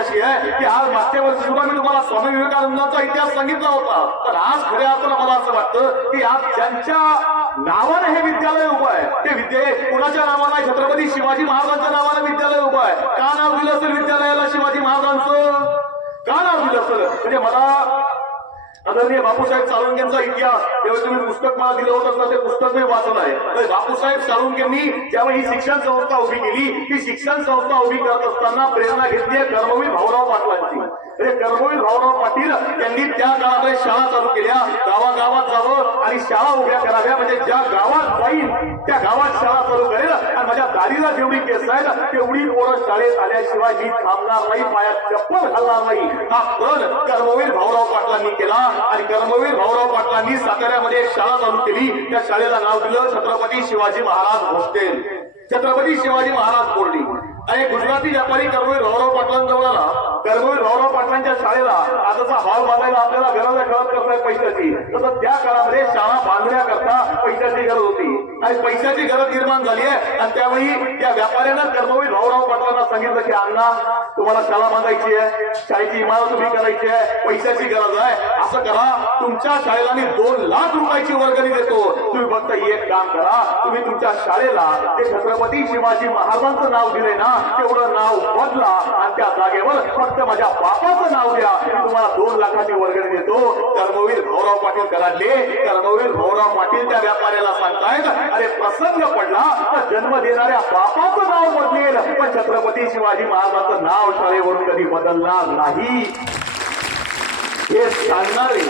अशी आहे की आज मागच्या वर्षी सुद्धा मी तुम्हाला स्वामी विवेकानंदांचा इतिहास सांगितला होता, पण आज खऱ्या अर्थानं मला असं वाटतं की आज ज्यांच्या नावाने हे विद्यालय उभं आहे ते कुणाच्या नावानं आहे? छत्रपती शिवाजी महाराजांच्या नावानं विद्यालय उभं आहे. का नाव दिलं असेल विद्यालयाला शिवाजी महाराजांचं? का नाव दिलं असेल? म्हणजे मला आदरणीय बापूसाहेब साळुंखेंचा इतिहास जेव्हा तुम्ही पुस्तक मला दिलं होतं ते पुस्तक मी वाचलं आहे. बापूसाहेब साळुंखेंनी ज्यावेळी ही शिक्षण संस्था उभी केली, ही शिक्षण संस्था उभी करत असताना प्रेरणा घेतली आहे कर्मवीर भाऊराव पाटलांची. कर्मवीर भाऊराव पाटील यांनी त्या काळामध्ये शाळा चालू केल्या, गावागावात जावं आणि शाळा उभ्या कराव्या, म्हणजे ज्या गावात जाईल त्या गावात शाळा चालू करेल आणि माझ्या दारीला जेवढी केस आहेत तेवढी पोरं शाळेत आल्याशिवाय मी थांबणार नाही, पायात चप्पल घालणार नाही, हा प्रण कर्मवीर भाऊराव पाटलांनी केला. आणि कर्मवीर भाऊराव पाटलांनी साताऱ्यामध्ये एक शाळा चालू केली, त्या शाळेला नाव दिलं छत्रपती शिवाजी महाराज हॉस्टेल, छत्रपती शिवाजी महाराज बोर्डिंग. आणि गुजराती व्यापारी कर्मवीर भाऊराव पाटलांजवळ आला. कर्मवीर भाऊराव पाटलांच्या शाळेला आताचा हॉल बांधायला आपल्याला गरज आहे, कळत कसं आहे पैशाची, तसं त्या काळामध्ये शाळा बांधण्याकरता पैशाची गरज होती आणि पैशाची गरज निर्माण झाली आहे. आणि त्यावेळी त्या व्यापाऱ्यानं कर्मवीर भाऊराव पाटलांना सांगितलं की अण्णा तुम्हाला शाळा बांधायची आहे, शाळेची इमारत उभी करायची आहे, पैशाची गरज आहे, असं करा तुमच्या शाळेला मी 2 लाख रुपयाची वर्गणी देतो, तुम्ही फक्त एक काम करा, तुम्ही तुमच्या शाळेला ते छत्रपती शिवाजी महाराजांचं नाव दिलंय ना तेवढं नाव बदला आणि त्या जागेवर फक्त माझ्या बापाचं नाव द्या, मी तुम्हाला 2 लाखाची वर्गणी देतो. कर्मवीर भाऊराव पाटील कराडले. कर्मवीर भाऊराव पाटील त्या व्यापाऱ्याला सांगतायत अरे प्रसंग पडला तर जन्म देणाऱ्या बापाचं नाव बदलेल, पण छत्रपती शिवाजी महाराजांचं नाव शाळेवरून कधी बदलणार नाही. हे सांगणारे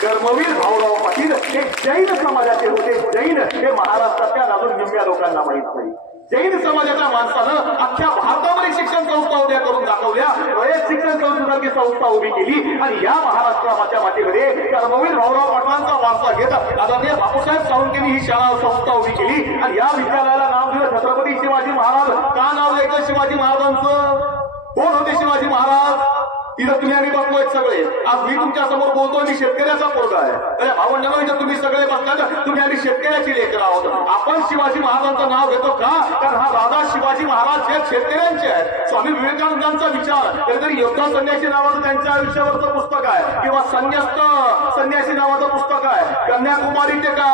कर्मवीर भाऊराव पाटील हे जैन समाजाचे होते. जैन हे महाराष्ट्रातल्या अजून निम्म्या लोकांना माहित नाही. जैन समाजाच्या माणसानं अख्ख्या भारतामध्ये शिक्षण संस्था उभ्या करून दाखवल्या, रयत शिक्षण संस्थेसारखी संस्था उभी केली आणि या महाराष्ट्राच्या मातीमध्ये कर्मवीर भाऊराव पाटलांचा वारसा घेत आदरणीय बापूसाहेब साळुंखेंनी ही शाळा संस्था उभी केली आणि या विद्यालयाला नाव दिलं छत्रपती शिवाजी महाराज. का नाव द्यायचं शिवाजी महाराजांचं? कोण होते शिवाजी महाराज? तिथं तुम्ही आम्ही बसलोय सगळे. आज मी तुमच्या समोर बोलतोय, मी शेतकऱ्याचा पोरगा आहे. भावंडांनो इथं तुम्ही सगळे बसलात, तुम्ही आम्ही शेतकऱ्याची लेकर आहोत. आपण शिवाजी महाराजांचं नाव घेतो का? कारण हा राजा शिवाजी महाराज हे शेतकऱ्यांचे आहेत. स्वामी विवेकानंदांचा विचार कधीतरी योद्धा संन्यासी नावाचं त्यांच्या आयुष्यावरचं पुस्तक आहे किंवा संन्यस्त संन्यासी नावाचं पुस्तक आहे, कन्याकुमारी ते का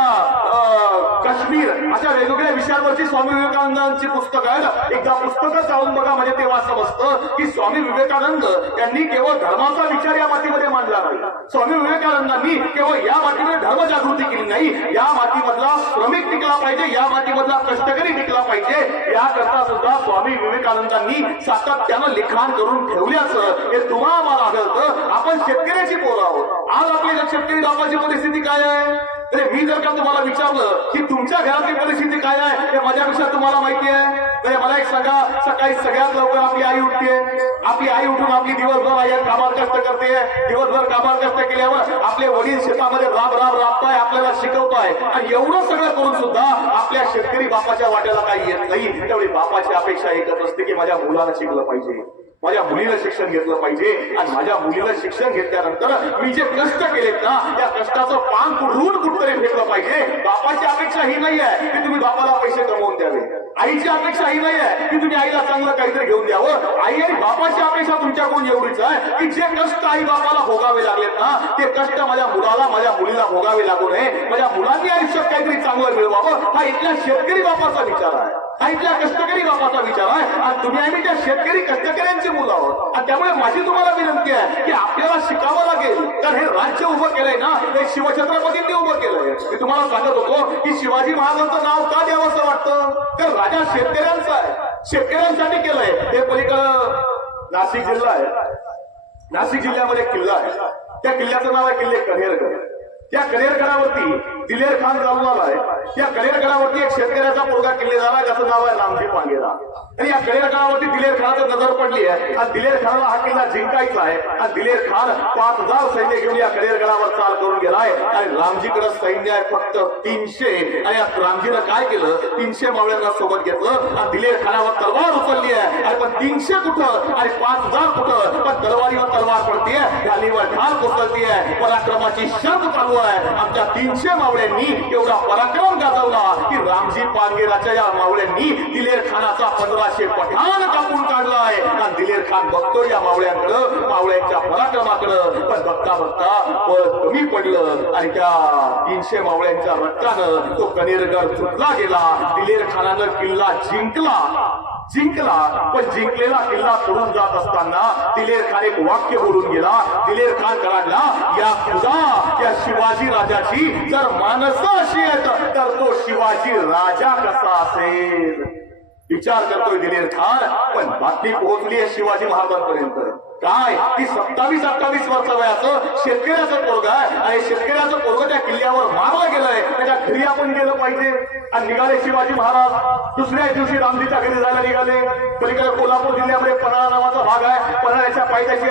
काश्मीर अशा वेगवेगळ्या विषयांवरची स्वामी विवेकानंदांची पुस्तकं आहेत. एकदा पुस्तकं चालून बघा, म्हणजे तेव्हा समजतं की स्वामी विवेकानंद यांनी केवळ धर्माचा विचार या मातीमध्ये मांडला नाही. स्वामी विवेकानंदांनी केवळ या मातीमध्ये धर्मजागृती केली नाही, या मातीमधला श्रमिक टिकला पाहिजे, या मातीमधला कष्टकरी टिकला पाहिजे, याकरता सुद्धा स्वामी विवेकानंदांनी सातत्यानं लिखाण करून ठेवल्याचं हे तुम्हाला मला आढळतं. आपण शेतकऱ्याची पोरं आहोत. आज आपल्या शेतकरी बापाची परिस्थिती काय आहे? अरे मी जर का तुम्हाला विचारलं की तुमच्या घरातली परिस्थिती काय आहे हे माझ्यापेक्षा तुम्हाला माहिती आहे. तर मला एक सांगा, सकाळी सगळ्यात लवकर आपली आई उठते. आपली आई उठून आपली दिवसभर आई कामात कष्ट करते. दिवसभर कामात कष्ट केल्यावर आपले वडील शेतामध्ये राबताय, आपल्याला शिकवताय आणि एवढं सगळं करून सुद्धा आपल्या शेतकरी बापाच्या वाट्याला काही येत नाही. त्यावेळी बापाची अपेक्षा एकच असते की माझ्या मुलाला शिकलं पाहिजे, माझ्या मुलीला शिक्षण घेतलं पाहिजे आणि माझ्या मुलीला शिक्षण घेतल्यानंतर मी जे कष्ट केलेत ना त्या कष्टाचं पान कुठून कुठतरी फेकलं पाहिजे. बापाची अपेक्षा ही नाही आहे की तुम्ही बापाला पैसे कमवून द्यावे. आईची अपेक्षा ही नाही आहे की तुम्ही आईला चांगलं काहीतरी घेऊन द्यावं. आई आणि बापाची अपेक्षा तुमच्याकडून एवढीच आहे की जे कष्ट आई बापाला भोगावे लागलेत ना ते कष्ट माझ्या मुलाला माझ्या मुलीला भोगावे लागू नये. माझ्या मुलांनी आयुष्यात काहीतरी चांगलं मिळवावं हा इथल्या शेतकरी बापाचा विचार आहे, हा इथल्या कष्टकरी बापाचा विचार आहे. आणि तुम्ही आम्ही त्या शेतकरी कष्टकऱ्यांची मुलं आहोत. आणि त्यामुळे माझी तुम्हाला विनंती आहे की आपल्याला शिकावं लागेल. कारण हे राज्य उभं केलंय ना हे शिवछत्रपतींनी उभं केलंय. मी तुम्हाला सांगत होतो की शिवाजी महाराजांचं नाव का द्यावं असं वाटतं? तर राजा शेतकऱ्यांचा आहे, शेतकऱ्यांसाठी केलंय. हे पलीकडं नाशिक जिल्हा आहे, नाशिक जिल्ह्यामध्ये एक किल्ला आहे, त्या किल्ल्याचं नाव आहे किल्ले कन्हेरगड. त्या कन्हेरगडावरती दिलेर खान चालून आलाय. त्या कन्हेरगडावरती एक शेतकऱ्याचा पोरगा किल्लेदार आहे ज्याचं नाव आहे नामजी पांगेरा. आणि या कन्हेरगडावरती दिलेर खानाचं नजर पडली आहे आणि दिलेर खानाला हा किल्ला जिंकायचा आहे. आणि दिलेर खान 5000 सैन्य घेऊन या कन्हेरगडावर चाल करून गेलाय आणि रामजीकडे सैन्य आहे फक्त 300. आणि या रामजीनं काय केलं, 300 मावळ्यांना सोबत घेतलं आणि दिलेर खानावर तलवार उचलली आहे. आणि पण 300 कुठं आणि 5000 कुठं, पण तलवारीवर तलवार पडतीये, गालीवर ढाल कोसळतीये, पराक्रमाची शर्त चालू आहे. आमच्या 300 मावळे मावळ्यांनी एवढा पराक्रम गाजवला की रामजी पानगेराच्या या मावळ्यांनी दिलेर खानाचा 1500 पठाण कापून काढलाय. आणि दिलेर खान बघतोय या मावळ्यांकडं, मावळ्यांच्या पराक्रमाकडं. पण बघता बघता बळ कमी पडलं आणि त्या 300 मावळ्यांच्या रक्तानं तो कनेरगड सुटला गेला. दिलेर खानानं किल्ला जिंकला पण जिंकलेला किल्ला सोडून जात असताना दिलेर खान एक वाक्य बोलून गेला. दिलेर खान कराडला, या खुदा या शिवाजी राजाची जर माणसं अशी आहेत तर तो शिवाजी राजा कसा असेल. विचार करतोय दिलेर खान. पण बातमी पोहोचली आहे शिवाजी महाराजांपर्यंत. काय की 27-28 वर्ष वयाचं शेतकऱ्याचं पोरग आहे आणि शेतकऱ्याचं पोरग त्या किल्ल्यावर मारलं गेलंय. त्याच्या घरी आपण गेलं पाहिजे. आणि निघाले शिवाजी महाराज. दुसऱ्या दिवशी रामजीच्या घरी जायला निघाले. पलीकडे कोल्हापूर जिल्ह्यामध्ये पन्हाळा नावाचा भाग आहे. पन्हाळ्याच्या पायथ्याशी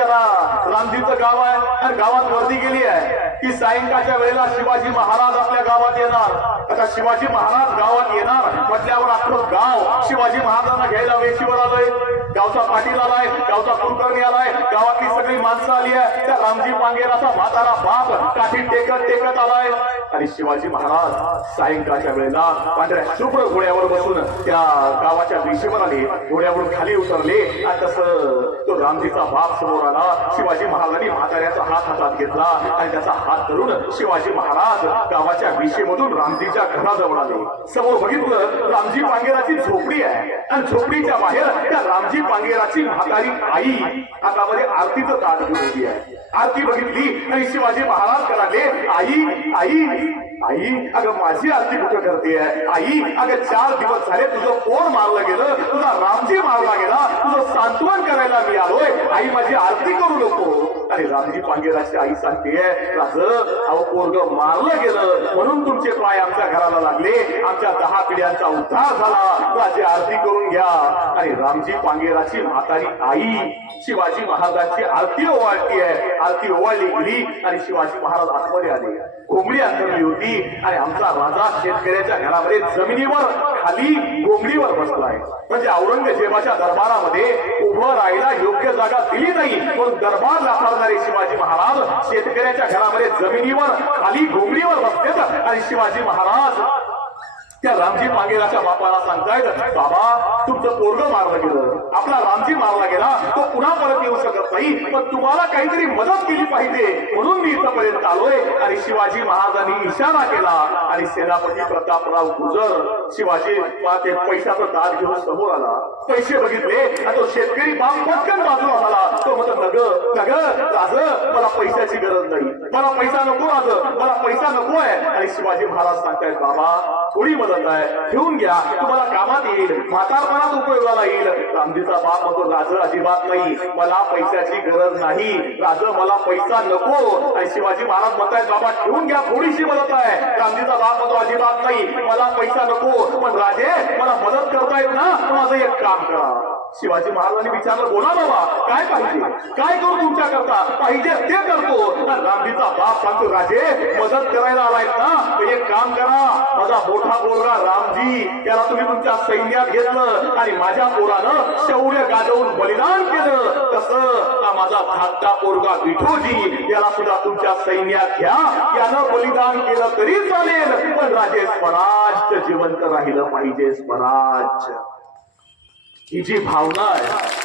रामजीचं गाव आहे. आणि गावात वर्दी गेली आहे की सायंकाळच्या वेळेला शिवाजी महाराज आपल्या गावात येणार. आता शिवाजी महाराज गावात येणार म्हटल्यावर आपलं गाव शिवाजी महाराजांना घ्यायला वेशीवर आलंय. गावचा पाटील आलाय, गावचा कुलकर्णी आलाय, गावातली सगळी माणसं आली आहे. त्या रामजी पांगेराचा म्हातारा बाप काठी टेकत आलाय. आणि शिवाजी महाराज सायंकाळच्या वेळेला पांढऱ्या शुभ्र घोड्यावर बसून त्या गावाच्या दिशेवर आले. घोड्यावरून खाली उतरले आणि तसं तो रामजीचा बाप समोर आला. शिवाजी महाराजांनी म्हाताऱ्याचा हात हातात घेतला आणि त्याचा हात धरून शिवाजी महाराज गावाच्या दिशेमधून रामजीच्या घराजवळ आले. समोर बघितलं रामजी पांगेराची झोपडी आहे आणि झोपडीच्या बाहेर त्या रामजी पांगेराची म्हातारी आई हातामध्ये आरतीचं ताट घेऊन उभी आहे. आरती बघितली आणि शिवाजी महाराज कराले, आई आई आई अगं माझी आरती कुठं करते आई. अगं 4 दिवस झाले तुझं पोर मारलं गेलं, तुझा रामजी मारला गेला, तुझं सांत्वन करायला मी आलोय. आई माझी आरती करू नको. आणि रामजी पांगेराची आई सांगते, राज अहो पोरग मारलं गेलं म्हणून तुमचे पाय आमच्या घराला लागले, आमच्या 10 पिढ्यांचा उद्धार झाला, माझी आरती करून घ्या. आणि रामजी पांगेराची म्हातारी आई शिवाजी महाराजांची आरती ओवाळती आहे. आरती ओवाळली गेली आणि शिवाजी महाराज आतमध्ये आले. घोंगडी अंतरली होती आणि आमचा राजा शेतकऱ्याच्या घरामध्ये जमिनीवर खाली घोंगडीवर बसलाय. म्हणजे औरंगजेबाच्या दरबारामध्ये उभं राहायला योग्य जागा दिली नाही म्हणून दरबार लाथारणारे शिवाजी महाराज शेतकऱ्याच्या घरामध्ये जमिनीवर खाली घोंगडीवर बसतात. आणि शिवाजी महाराज त्या रामजी पांगेराच्या बापाला सांगतायत, बाबा तुमचं पोरग मारलं गेलं, आपला रामजी मारला गेला, तो पुन्हा परत येऊ शकत नाही, पण तुम्हाला काहीतरी मदत केली पाहिजे म्हणून मी इथपर्यंत आलोय. आणि शिवाजी महाराजांनी इशारा केला आणि सेनापती प्रतापराव गुजर शिवाजी ते पैशाचं ताट घेऊन समोर आला. पैसे बघितले आणि तो शेतकरी बाप पटकन बाजूला झाला. तो म्हणतो, नग राज मला पैशाची गरज नाही, मला पैसा नको राज, मला पैसा नको आहे. आणि शिवाजी महाराज सांगतायत, बाबा थोडी मदत आहे, घेऊन घ्या, तुम्हाला कामात येईल, म्हातारपणात उपयोगाला येईल. रामजीचा बाप म्हणतो, राज अजिबात नाही, मला पैशाची गरज नाही, राज मला पैसा नको. आणि शिवाजी महाराज म्हणतायत, बाबा ठेवून घ्या, थोडीशी मदत आहे. रामजीचा बाप म्हणतो, अजिबात नाही, मला पैसा नको, पण राजे मला मदत करतायत ना, माझं एक काम करा. शिवाजी महाराजांनी विचारलं, बोला बाबा काय पाहिजे, काय करू तुमच्या करता, पाहिजे ते करतो. रामजीचा बाप सांगतो, राजे मदत करायला आलायत ना, एक काम करा, माझा मोठा पोरगा रामजी त्याला तुम्ही तुमच्या सैन्यात घेतलं आणि माझ्या पोरानं शौर्य गाजवून बलिदान केलं, तसं हा माझा धाकटा पोरगा विठोजी याला सुद्धा तुमच्या सैन्यात घ्या, यानं बलिदान केलं तरी चालेल, पण राजे स्वराज्य जिवंत राहिलं पाहिजे, स्वराज्य. ही जी भावना आहे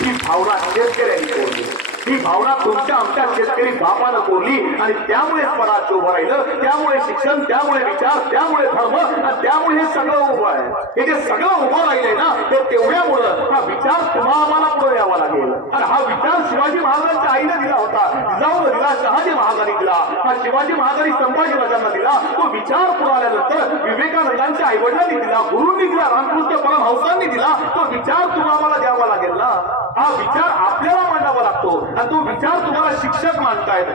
ही भावना शेतकऱ्यांनी कोरली, ही भावना तुमच्या आमच्या शेतकरी बापानं कोरली आणि त्यामुळे स्वराज्य उभं राहिलं, त्यामुळे शिक्षण, त्यामुळे विचार, त्यामुळे धर्म आणि त्यामुळे हे सगळं उभं आहे. हे जे सगळं उभं राहिलंय ना ते तेवढ्यामुळं हा विचार तुम्हाला आम्हाला पुढे यावा लागेल. आणि हा विचार शिवाजी महाराजांच्या आईने दिला होता, जिजाऊने दिला, शहाजी महाराजांनी दिला, हा शिवाजी महाराजांनी संभाजी राजांना दिला. तो विचार पुढे आल्यानंतर विवेकानंदांच्या आईवडिलांनी दिला, गुरूंनी दिला, रामकृष्ण परमहंसांनी दिला. तो विचार तुम्हाला द्यावा लागेल ना. हा विचार आपल्याला मांडावा लागतो आणि तो विचार तुम्हाला शिक्षक मांडतायत.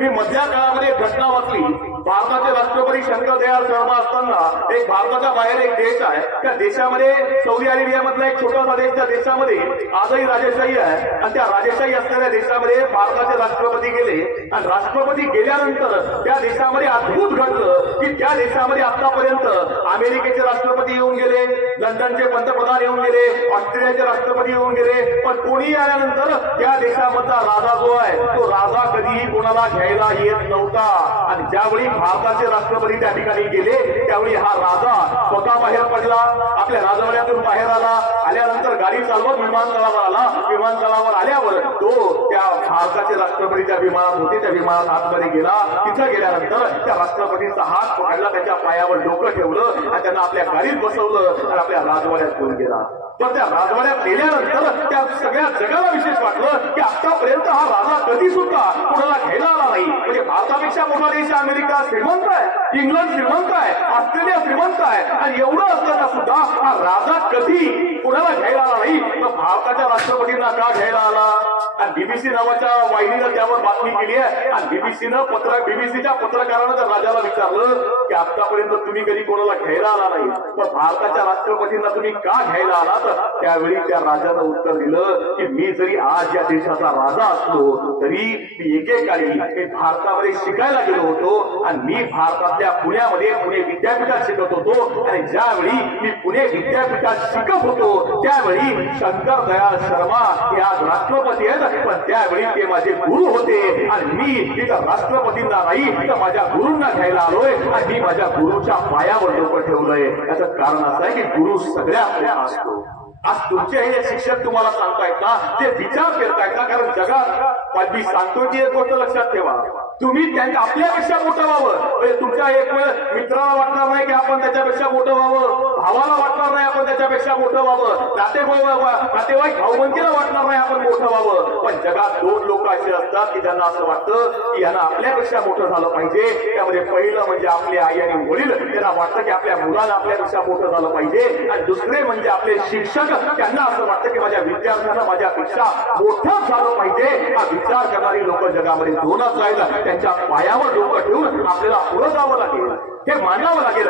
मी मधल्या काळामध्ये एक घटना वाचली. भारताचे राष्ट्रपती शंकरदयाळ शर्मा असताना एक भारताच्या बाहेर एक देश आहे, त्या देशामध्ये सौदी अरेबियामधला एक छोटासा देश, त्या देशामध्ये आजही राजेशाही आहे आणि त्या राजेशाही असलेल्या देशामध्ये भारताचे राष्ट्रपती गेले आणि राष्ट्रपती गेल्यानंतर त्या देशामध्ये अद्भुत घडलं की त्या देशामध्ये आतापर्यंत अमेरिकेचे राष्ट्रपती येऊन गेले, लंडनचे पंतप्रधान येऊन गेले, ऑस्ट्रेलियाचे राष्ट्रपती येऊन गेले, पण कोणी आल्यानंतर त्या देशामधला राजा जो आहे तो राजा कधीही कोणाला घ्यायला येत नव्हता. आणि ज्यावेळी भारताचे राष्ट्रपती त्या ठिकाणी गेले त्यावेळी हा राजा स्वतः बाहेर पडला, आपल्या राजवाड्यातून बाहेर आल्यानंतर गाडी चालवत विमानतळावर आला. विमानतळावर आल्यावर तो त्या भारताचे राष्ट्रपती त्या विमानात होते, त्या विमानात आतमध्ये गेला. तिथं गेल्यानंतर त्या राष्ट्रपतीचा हात पकडला, त्याच्या पायावर डोकं ठेवलं आणि त्यांना आपल्या गाडीत बसवलं आणि आपल्या राजवाड्यात घेऊन गेला. पण त्या राजवाड्यात गेल्यानंतर त्या सगळ्या जगाला विशेष वाटलं की आतापर्यंत हा राजा कधी सुद्धा कोणाला घ्यायला आला नाही. म्हणजे भारतापेक्षा मोठा देश अमेरिका श्रीमंत आहे, इंग्लंड श्रीमंत आहे, ऑस्ट्रेलिया श्रीमंत आहे आणि एवढं असताना सुद्धा हा राजा कधी कोणाला घ्यायला आला नाही. तर भारताच्या राष्ट्रपतींना का घ्यायला आला? आणि बीबीसी नावाच्या वाहिनीनं त्यावर बातमी केली आहे आणि बीबीसीच्या पत्रकारानं त्या राजाला विचारलं की आतापर्यंत तुम्ही कधी कोणाला घ्यायला आला नाही, पण भारताच्या राष्ट्रपतींना तुम्ही का घ्यायला आलात? त्यावेळी त्या राजानं उत्तर दिलं की मी जरी आज या देशाचा राजा असलो तरी मी एकेकाळी मी भारतामध्ये शिकायला गेलो होतो आणि मी भारतातल्या पुण्यामध्ये पुणे विद्यापीठात शिकत होतो आणि ज्यावेळी मी पुणे विद्यापीठात शिकत होतो त्यावेळी शंकर दयाळ शर्मा हे आज राष्ट्रपती आहेत, पण त्यावेळी ते माझे गुरु होते आणि मी तिथं राष्ट्रपतींना नाही तर माझ्या गुरूंना घ्यायला आलोय आणि मी माझ्या गुरुच्या पायावर डोकं ठेवलंय. याचं कारण असं आहे की गुरु सगळ्या असतो. आज तुमचे हे शिक्षक तुम्हाला सांगतायत ना, ते विचार करतायत ना, कारण जगात मी सांगतो की एक गोष्ट लक्षात ठेवा, तुम्ही त्यांच्या आपल्यापेक्षा मोठं व्हावं. म्हणजे तुमच्या एक वेळ मित्राला वाटणार नाही की आपण त्याच्यापेक्षा मोठं व्हावं, भावाला वाटणार नाही आपण त्याच्यापेक्षा मोठं व्हावं, नातेवाईक भाऊबंदीला वाटणार नाही आपण मोठं व्हावं. पण जगात दोन लोक असे असतात की ज्यांना असं वाटतं की यांना आपल्यापेक्षा मोठं झालं पाहिजे. त्यामध्ये पहिलं म्हणजे आपले आई आणि वडील, त्यांना वाटतं की आपल्या मुलाला आपल्यापेक्षा मोठं झालं पाहिजे. आणि दुसरे म्हणजे आपले शिक्षक, त्यांना असं वाटतं की माझ्या विद्यार्थ्यांना माझ्यापेक्षा मोठं झालं पाहिजे. हा विचार करणारी लोक जगामध्ये दोनच आहेत. त्यांच्या पायावर डोकं ठेवून आपल्याला पुढे जावं लागेल, हे मांडावं लागेल.